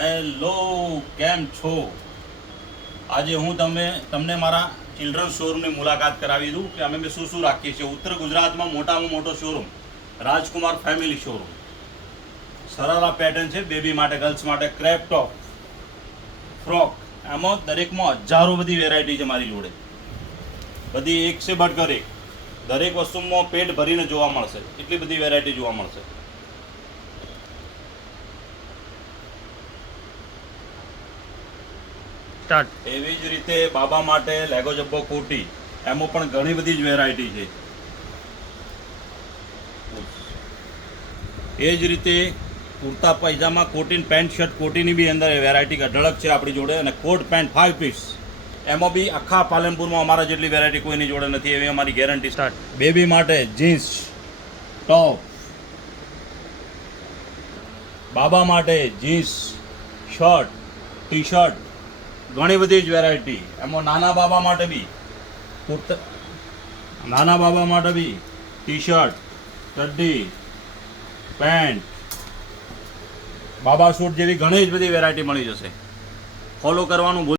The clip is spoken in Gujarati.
હેલો, કેમ છો? આજે હું તમને મારા ચિલ્ડ્રન શોરૂમની મુલાકાત કરાવી દઉં કે અમે શું શું રાખીએ છીએ. ઉત્તર ગુજરાતમાં મોટામાં મોટો શોરૂમ રાજકુમાર ફેમિલી શોરૂમ. સરારા પેટર્ન છે, બેબી માટે, ગર્લ્સ માટે, ક્રેપ ટોપ, ફ્રોક, આમાં દરેકમાં હજારો બધી વેરાયટી છે મારી જોડે. બધી એક સે બટકર એક, દરેક વસ્તુમાં પેટ ભરીને જોવા મળશે, એટલી બધી વેરાયટી જોવા મળશે. એવી જ રીતે બાબા માટે લેગો જબ્બો કોટી, એમાં પણ ઘણી બધી જ વેરાયટી છે. એ જ રીતે કુર્તા પાયજામા, કોટીન પેન્ટ શર્ટ, કોટીની બી અંદર વેરાયટી અઢળક છે આપણી જોડે. અને કોટ પેન્ટ 5 પીસ, એમાં બી આખા પાલનપુરમાં અમારા જેટલી વેરાયટી કોઈની જોડે નથી, એવી અમારી ગેરંટી. બેબી માટે જીન્સ ટોપ, બાબા માટે જીન્સ શર્ટ, ટી શર્ટ, ઘણી બધી જ વેરાયટી. એમાં નાના બાબા માટે બી ટી શર્ટ, ચડ્ડી, પેન્ટ, બાબા સૂટ જેવી ઘણી જ બધી વેરાયટી મળી જશે. ફોલો કરવાનું